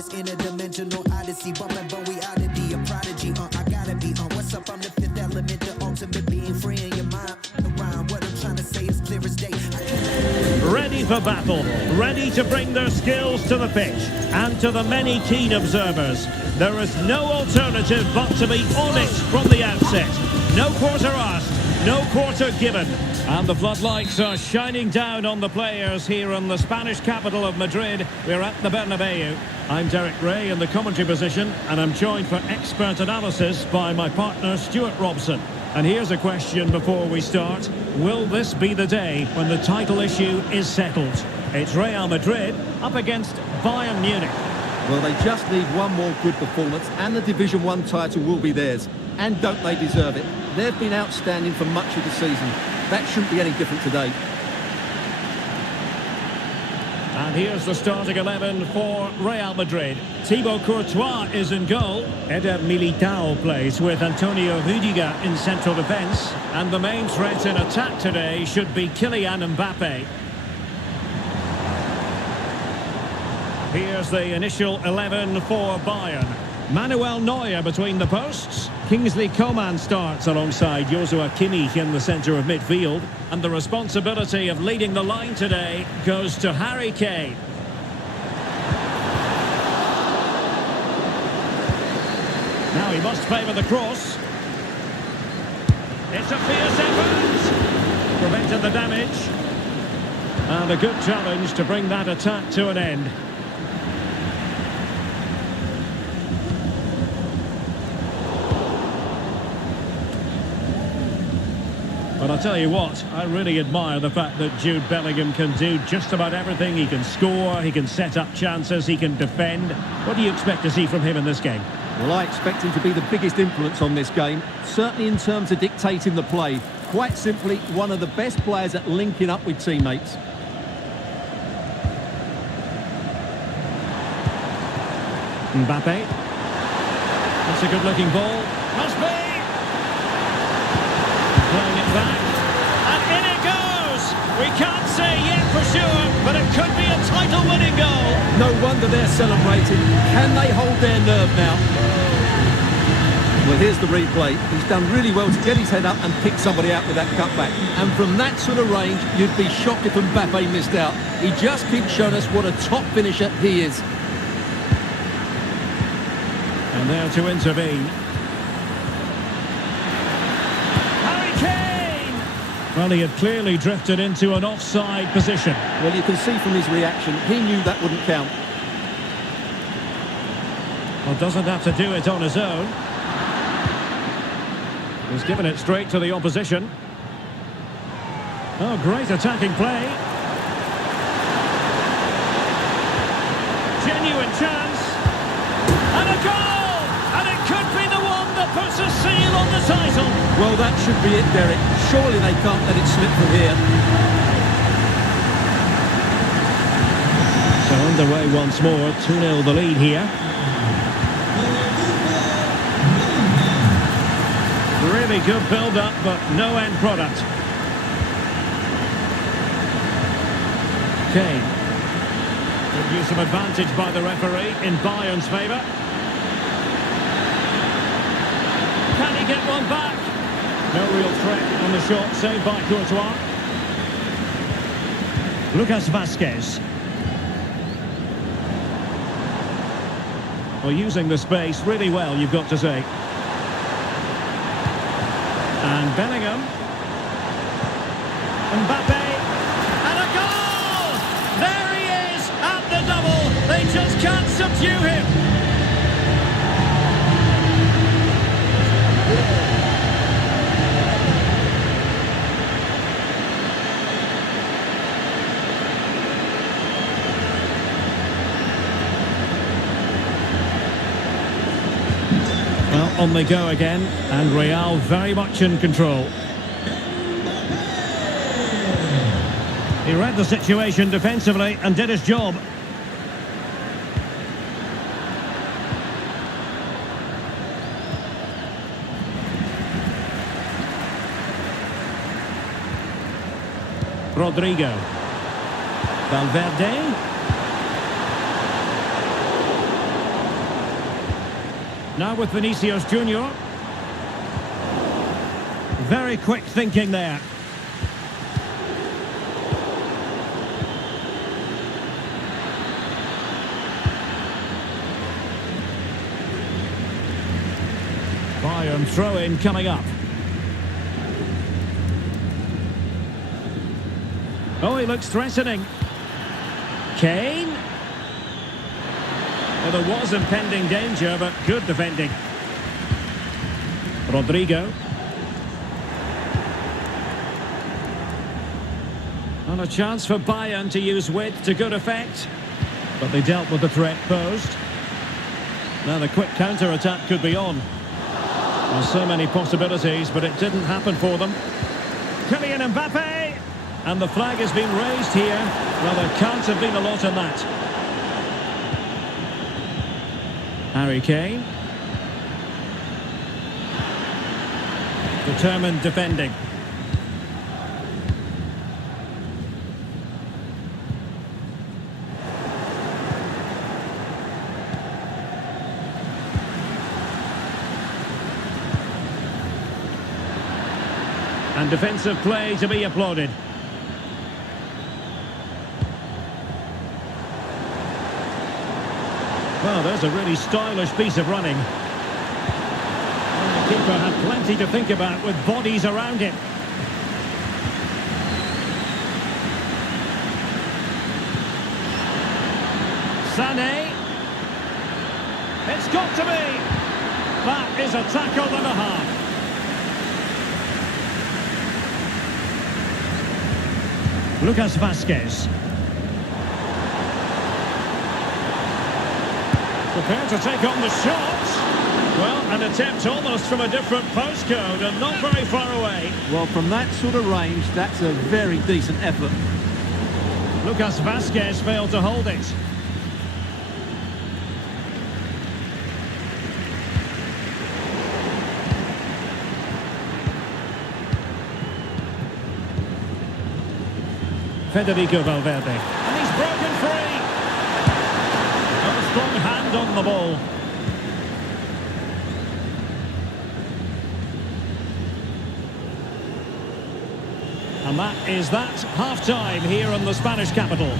this interdimensional odyssey. Bumping Bowie oddity, a prodigy. I gotta be on. What's up? I'm the fifth element, the ultimate being, free in your mind. Around what I'm trying to say is clear as day. Ready for battle, ready to bring their skills to the pitch, and to the many keen observers, there is no alternative but to be on it from the outset. No quarter asked, no quarter given. And the floodlights are shining down on the players here in the Spanish capital of Madrid. We're at the Bernabeu. I'm Derek Ray in the commentary position, and I'm joined for expert analysis by my partner Stuart Robson. And here's a question before we start. Will this be the day when the title issue is settled? It's Real Madrid up against Bayern Munich. Well, they just need one more good performance and the Division 1 title will be theirs. And don't they deserve it? They've been outstanding for much of the season. That shouldn't be any different today. And here's the starting 11 for Real Madrid. Thibaut Courtois is in goal. Eder Militao plays with Antonio Rudiger in central defence. And the main threat in attack today should be Kylian Mbappe. Here's the initial 11 for Bayern. Manuel Neuer between the posts. Kingsley Coman starts alongside Joshua Kimmich in the centre of midfield. And the responsibility of leading the line today goes to Harry Kane. Now he must favour the cross. It's a fierce effort. Prevented the damage. And a good challenge to bring that attack to an end. But I'll tell you what, I really admire the fact that Jude Bellingham can do just about everything. He can score, he can set up chances, he can defend. What do you expect to see from him in this game? Well, I expect him to be the biggest influence on this game, certainly in terms of dictating the play. Quite simply, one of the best players at linking up with teammates. Mbappe. That's a good-looking ball. Must be! Playing it back, and in it goes! We can't say yet for sure, but it could be a title-winning goal. No wonder they're celebrating. Can they hold their nerve now? Well, here's the replay. He's done really well to get his head up and pick somebody out with that cutback. And from that sort of range, you'd be shocked if Mbappe missed out. He just keeps showing us what a top finisher he is. And there to intervene. Well, he had clearly drifted into an offside position. Well, you can see from his reaction, he knew that wouldn't count. Well, doesn't have to do it on his own. He's given it straight to the opposition. Oh, great attacking play. Genuine chance. And a goal! And it could be the one that puts a seal on the title. Well, that should be it, Derek. Surely they can't let it slip from here. So underway once more, 2-0 the lead here. Really good build-up, but no end product. Kane. Good use of advantage by the referee in Bayern's favour. Can he get one back? No real threat on the shot, saved by Courtois. Lucas Vazquez. Well, using the space really well, you've got to say. And Bellingham. Mbappe. And a goal! There he is at the double. They just can't subdue him. Well, on they go again, and Real very much in control. He read the situation defensively and did his job. Rodrigo. Valverde. Now with Vinicius Junior. Very quick thinking there. Bayern throw-in coming up. Oh, he looks threatening. Kane. Well, there was impending danger, but good defending. Rodrigo. And a chance for Bayern to use width to good effect. But they dealt with the threat posed. Now the quick counter-attack could be on. There's so many possibilities, but it didn't happen for them. Kylian Mbappe! And the flag has been raised here. Well, there can't have been a lot in that. Harry Kane. Determined defending. And defensive play to be applauded. Well, there's a really stylish piece of running. And the keeper had plenty to think about with bodies around him. Sané. It's got to be. That is a tackle and a half. Lucas Vazquez. Prepared to take on the shot. Well, an attempt almost from a different postcode and not very far away. Well, from that sort of range, that's a very decent effort. Lucas Vazquez failed to hold it. Federico Valverde. And he's broken free. A strong hand on the ball. And that is that. Half-time here in the Spanish capital.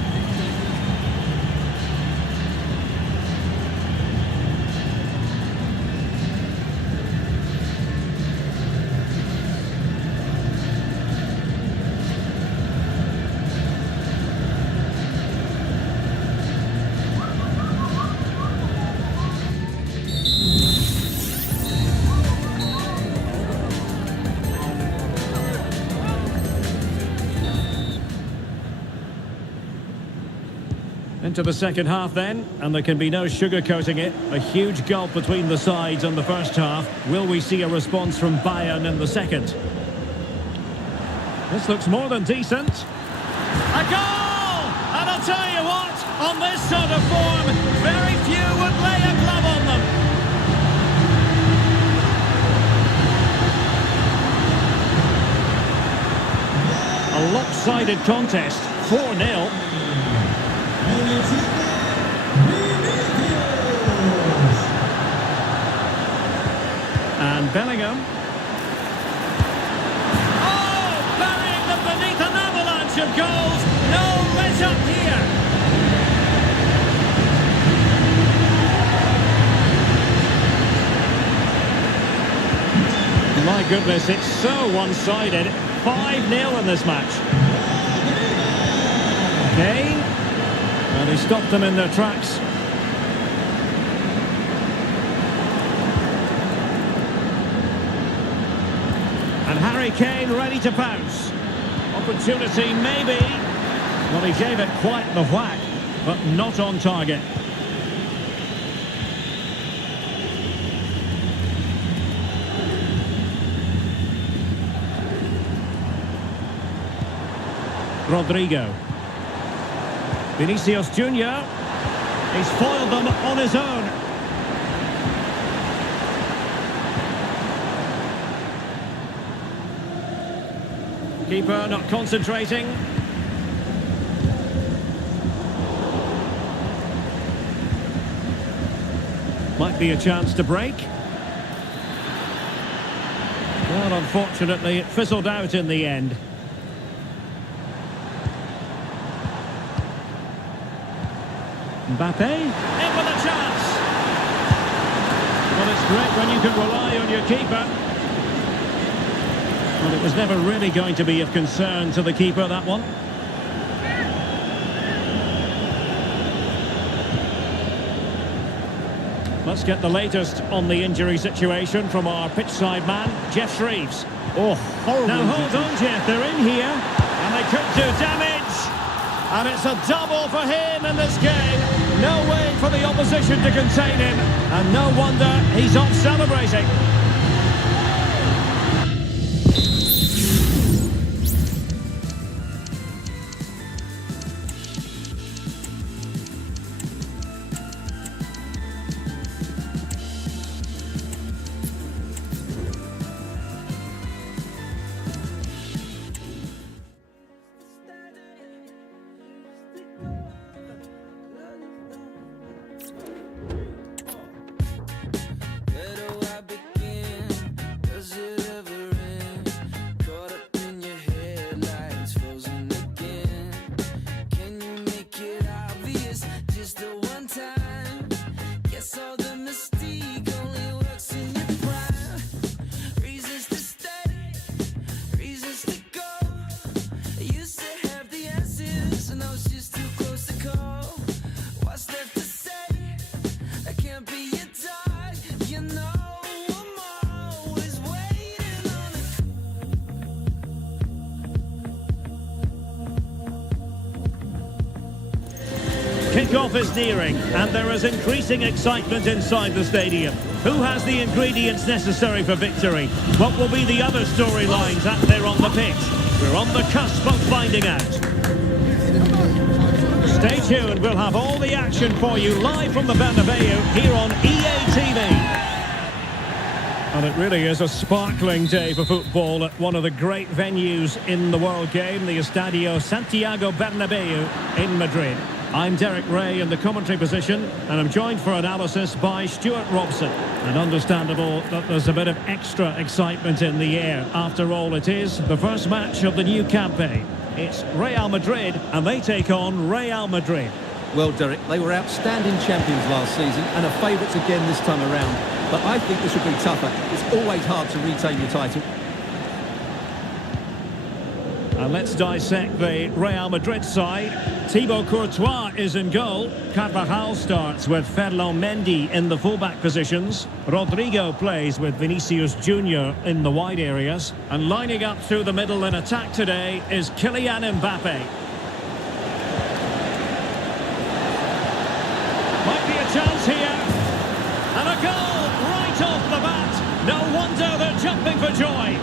Into the second half then, and there can be no sugarcoating it. A huge gulf between the sides in the first half. Will we see a response from Bayern in the second? This looks more than decent. A goal! And I'll tell you what, on this sort of form, very few would lay a glove on them. A lopsided contest, 4-0. And Bellingham. Oh, burying them beneath an avalanche of goals. No let up here. My goodness, it's so one-sided. 5-0 in this match. Kane. And he stopped them in their tracks. And Harry Kane ready to pounce. Opportunity maybe. Well, he gave it quite the whack, but not on target. Rodrigo. Vinicius Junior. He's foiled them on his own. Keeper not concentrating. Might be a chance to break. Well, unfortunately, it fizzled out in the end. Mbappe, in with a chance. Well, it's great when you can rely on your keeper. Well, it was never really going to be of concern to the keeper, that one. Let's get the latest on the injury situation from our pitchside man, Jeff Shreves. Oh, horrible. Now hold on, Jeff, they're in here, and they could do damage. And it's a double for him in this game. No way for the opposition to contain him, and no wonder he's off celebrating. Kick-off is nearing, and there is increasing excitement inside the stadium. Who has the ingredients necessary for victory? What will be the other storylines out there on the pitch? We're on the cusp of finding out. Stay tuned, we'll have all the action for you live from the Bernabeu here on EA TV. And it really is a sparkling day for football at one of the great venues in the world game, the Estadio Santiago Bernabeu in Madrid. I'm Derek Ray in the commentary position, and I'm joined for analysis by Stuart Robson. And understandable that there's a bit of extra excitement in the air. After all, it is the first match of the new campaign. It's Real Madrid, and they take on Real Madrid. Well, Derek, they were outstanding champions last season and are favourites again this time around. But I think this will be tougher. It's always hard to retain your title. And let's dissect the Real Madrid side. Thibaut Courtois is in goal. Carvajal starts with Ferland Mendy in the fullback positions. Rodrigo plays with Vinicius Junior in the wide areas. And lining up through the middle in attack today is Kylian Mbappe. Might be a chance here. And a goal right off the bat. No wonder they're jumping for joy.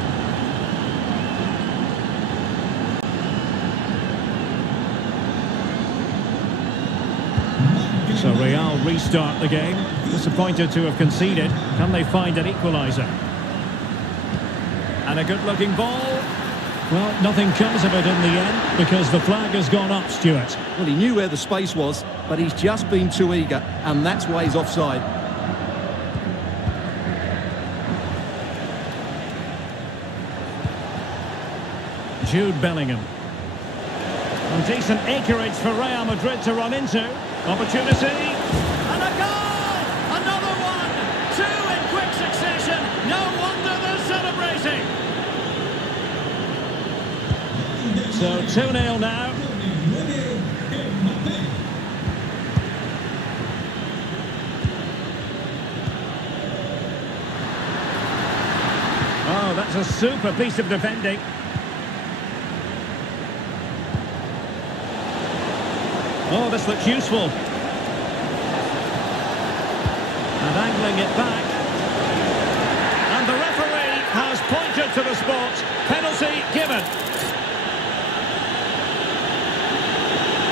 So Real restart the game. Disappointed to have conceded. Can they find an equaliser? And a good-looking ball. Well, nothing comes of it in the end because the flag has gone up, Stuart. Well, he knew where the space was, but he's just been too eager, and that's why he's offside. Jude Bellingham. And decent acreage for Real Madrid to run into. Opportunity, and a goal! Another one! Two in quick succession. No wonder they're celebrating. So 2-0 now. Oh, that's a super piece of defending. Oh, this looks useful. And angling it back. And the referee has pointed to the spot. Penalty given.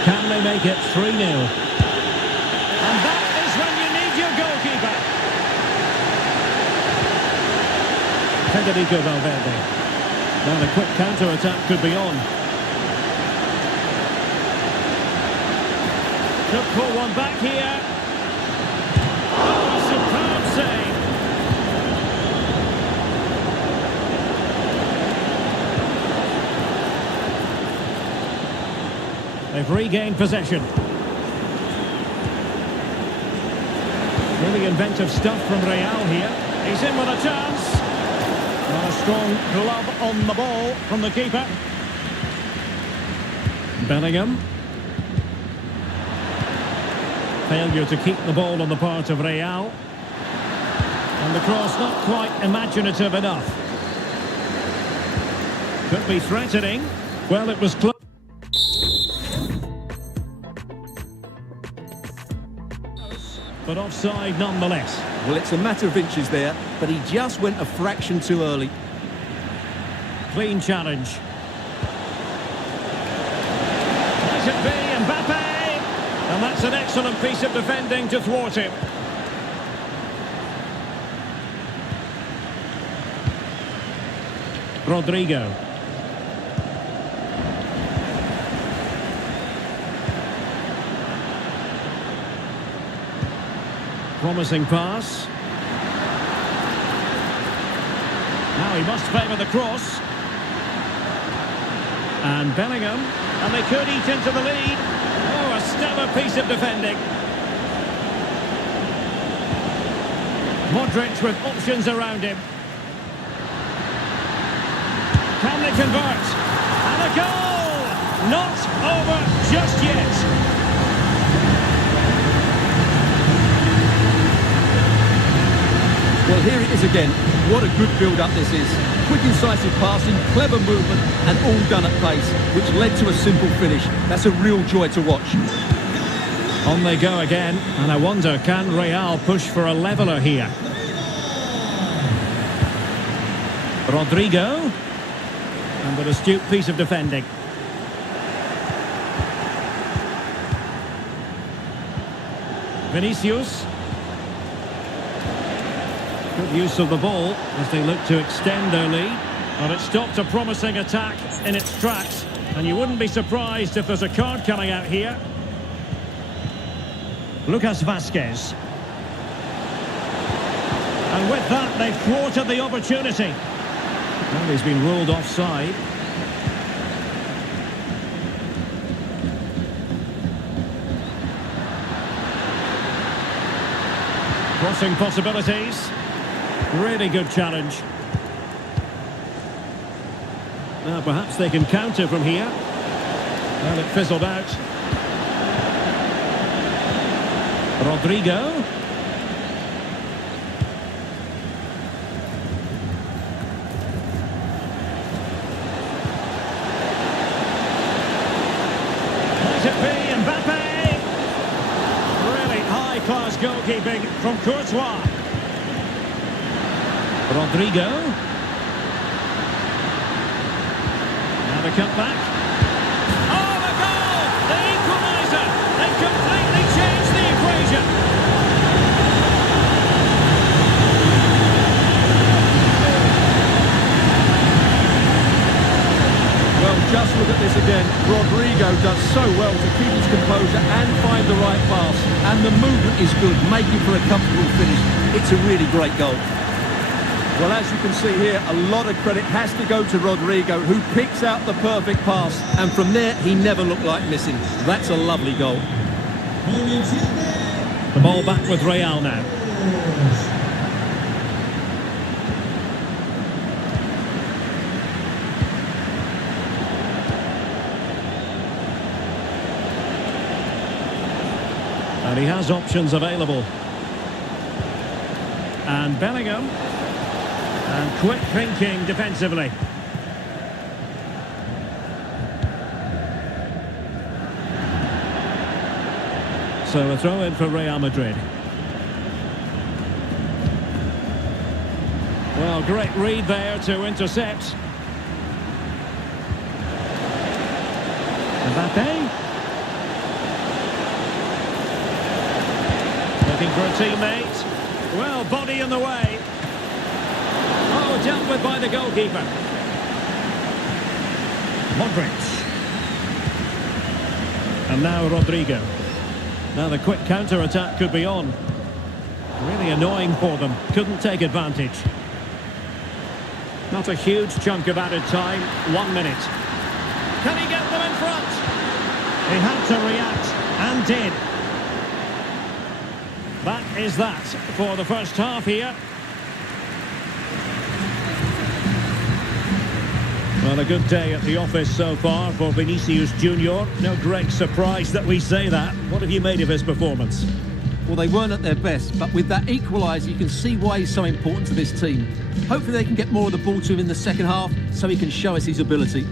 Can they make it 3-0? And that is when you need your goalkeeper. Federico Valverde. Now the quick counter-attack could be on. Could pull one back here. Oh, superb They've regained possession. Really inventive stuff from Real here. He's in with a chance. A strong glove on the ball from the keeper. Bellingham. Failure to keep the ball on the part of Real. And the cross not quite imaginative enough. Could be threatening. Well, it was close. But offside nonetheless. Well, it's a matter of inches there, but he just went a fraction too early. Clean challenge. Let it be Mbappe! And that's an excellent piece of defending to thwart him. Rodrigo. Promising pass. Now he must favour the cross. And Bellingham. And they could eat into the lead. Oh, a stellar piece of defending. Modric with options around him. Can they convert? And a goal! Not over just yet. Well, here it is again. What a good build-up this is. Quick, incisive passing, clever movement, and all done at pace, which led to a simple finish. That's a real joy to watch. On they go again, and I wonder, can Real push for a leveller here? Rodrigo. And an astute piece of defending. Vinicius. Good use of the ball as they look to extend their lead. But it stopped a promising attack in its tracks. And you wouldn't be surprised if there's a card coming out here. Lucas Vazquez. And with that, they've thwarted the opportunity. Well, he's been ruled offside. Crossing possibilities. Really good challenge. Now perhaps they can counter from here. Well, it fizzled out. Rodrigo. Let it be Mbappe. Really high-class goalkeeping from Courtois. Rodrigo. Now the cutback. Oh, the goal! The equaliser! They've completely changed the equation. Well, just look at this again. Rodrigo does so well to keep his composure and find the right pass. And the movement is good, making for a comfortable finish. It's a really great goal. Well, as you can see here, a lot of credit has to go to Rodrigo, who picks out the perfect pass. And from there, he never looked like missing. That's a lovely goal. The ball back with Real now. And he has options available. And Bellingham. And quick thinking defensively. So a throw in for Real Madrid. Well, great read there to intercept. Mbappe. Looking for a teammate. Well, body in the way. Oh, dealt with by the goalkeeper. Modric. And now Rodrigo. Now the quick counter-attack could be on. Really annoying for them. Couldn't take advantage. Not a huge chunk of added time. 1 minute. Can he get them in front? He had to react and did. That is that for the first half here. Well, a good day at the office so far for Vinicius Junior. No great surprise that we say that. What have you made of his performance? Well, they weren't at their best, but with that equaliser, you can see why he's so important to this team. Hopefully they can get more of the ball to him in the second half so he can show us his ability.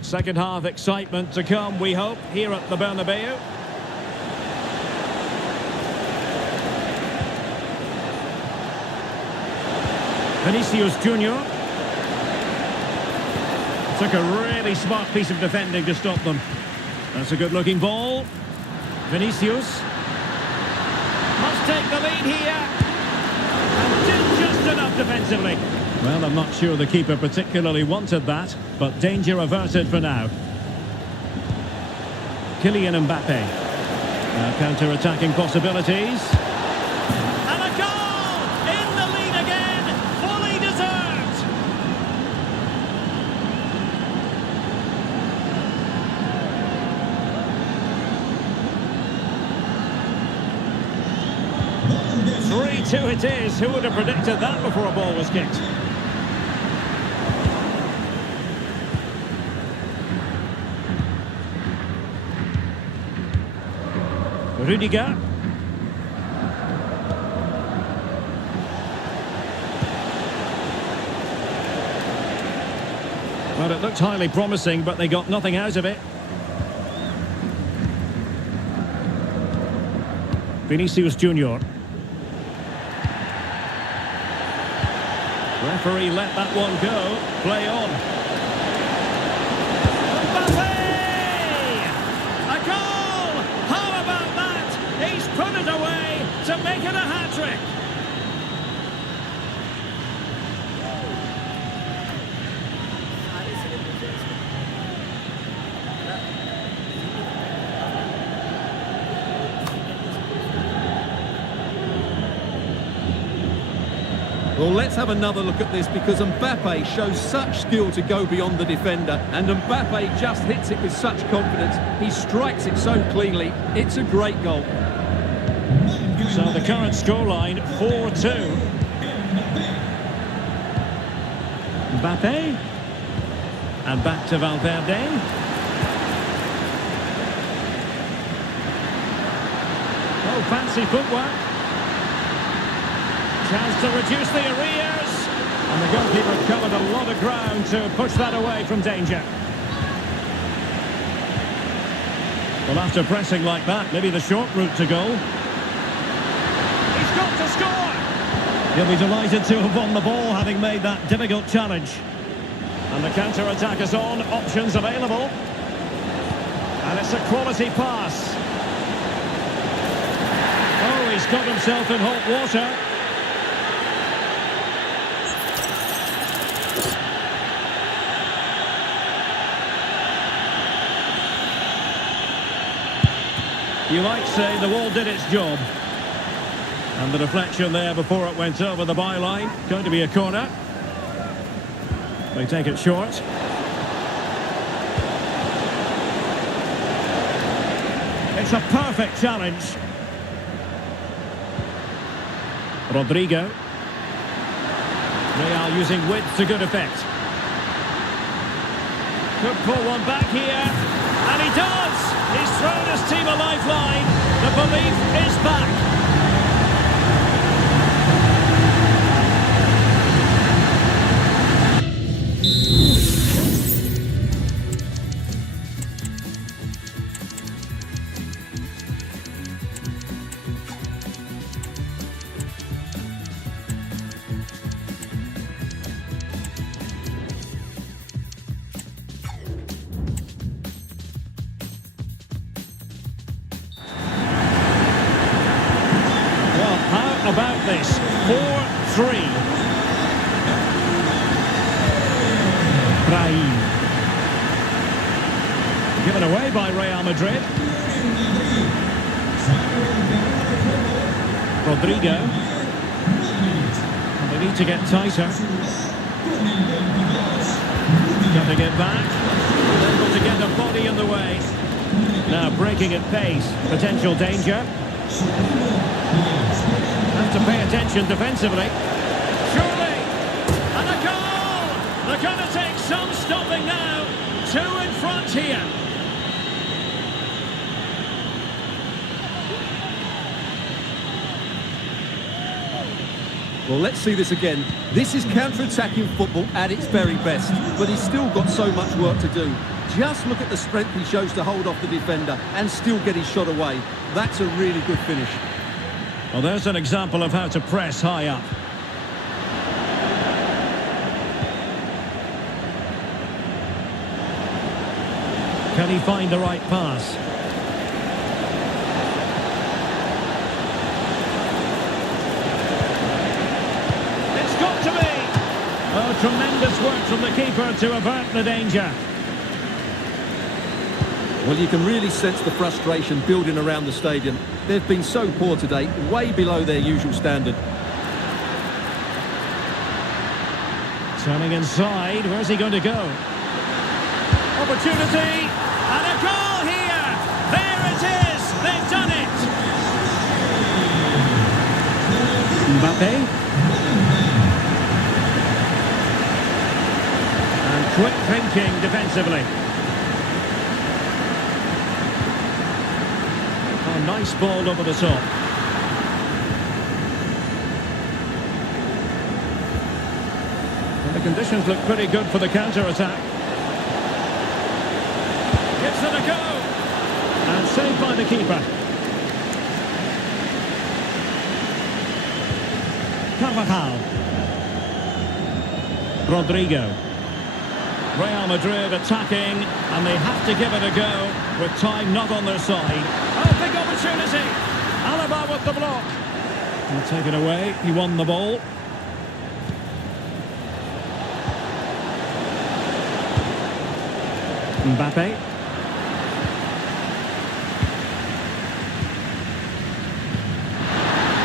Second half excitement to come, we hope, here at the Bernabeu. Vinicius Junior took a really smart piece of defending to stop them. That's a good-looking ball. Vinicius must take the lead here. And did just enough defensively. Well, I'm not sure the keeper particularly wanted that, but danger averted for now. Kylian Mbappe. Now counter-attacking possibilities. And a goal! In the lead again! Fully deserved! Three-2 it is. Who would have predicted that before a ball was kicked? Rudiger. Well, it looked highly promising, but they got nothing out of it. Vinicius Junior. Referee let that one go. Play on. Mbappe! A goal! How about that? He's put it away to make it a hat-trick. Well, let's have another look at this because Mbappe shows such skill to go beyond the defender, and Mbappe just hits it with such confidence. He strikes it so cleanly. It's a great goal. So the current scoreline, 4-2. Mbappe. And back to Valverde. Oh, fancy footwork. Chance to reduce the arrears. And the goalkeeper covered a lot of ground to push that away from danger. Well, after pressing like that, maybe the short route to goal. He's got to score! He'll be delighted to have won the ball, having made that difficult challenge. And the counter-attack is on, options available. And it's a quality pass. Oh, he's got himself in hot water. You might say the wall did its job. And the deflection there before it went over the byline. Going to be a corner. They take it short. It's a perfect challenge. Rodrigo. Real using width to good effect. Could pull one back here. And he does! He's thrown his team a lifeline. The belief is back. this. 4-3. Brahim. Given away by Real Madrid. Rodrigo. And they need to get tighter. Cutting it back. Able to get a body in the way. Now breaking at pace. Potential danger. Have to pay attention defensively. Surely! And a goal! They're going to take some stopping now. 2 in front here. Well, let's see this again. This is counter-attacking football at its very best, but he's still got so much work to do. Just look at the strength he shows to hold off the defender and still get his shot away. That's a really good finish. Well, there's an example of how to press high up. Can he find the right pass? It's got to be! Oh, tremendous work from the keeper to avert the danger. Well, you can really sense the frustration building around the stadium. They've been so poor today, way below their usual standard. Turning inside, where's he going to go? Opportunity, and a goal here! There it is, they've done it! Mbappe. And quick thinking defensively. Oh, nice ball over the top. And the conditions look pretty good for the counter-attack. Gives it a go! And saved by the keeper. Carvajal. Rodrigo. Real Madrid attacking, and they have to give it a go with time not on their side. Oh, big opportunity! Alaba with the block. He'll take it away. He won the ball. Mbappe.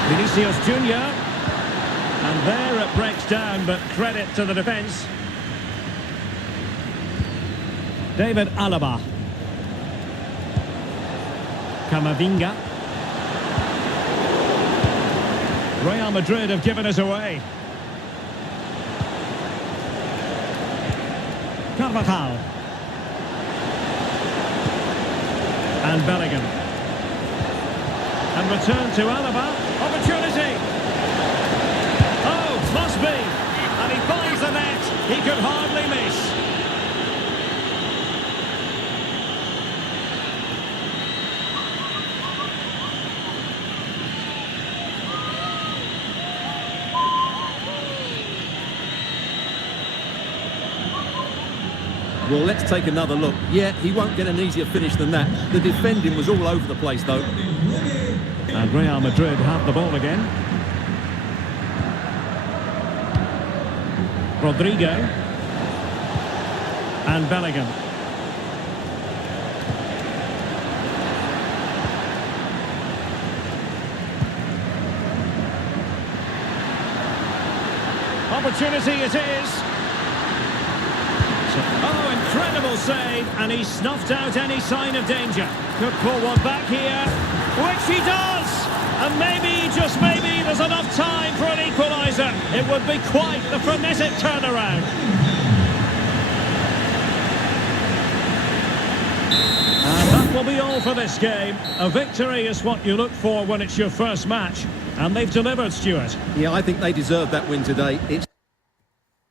Vinicius Junior. And there it breaks down, but credit to the defence. David Alaba. Camavinga. Real Madrid have given us away. Carvajal. And Bellingham. And return to Alaba. Opportunity. Oh, must be. And he finds the net. He could hardly miss. Well, let's take another look. Yeah, he won't get an easier finish than that. The defending was all over the place, though. And Real Madrid have the ball again. Rodrigo. And Bellingham. Opportunity it is. Oh, incredible save, and he snuffed out any sign of danger. Could pull one back here, which he does! And maybe, just maybe, there's enough time for an equaliser. It would be quite the frenetic turnaround. And that will be all for this game. A victory is what you look for when it's your first match. And they've delivered, Stuart. Yeah, I think they deserve that win today. It's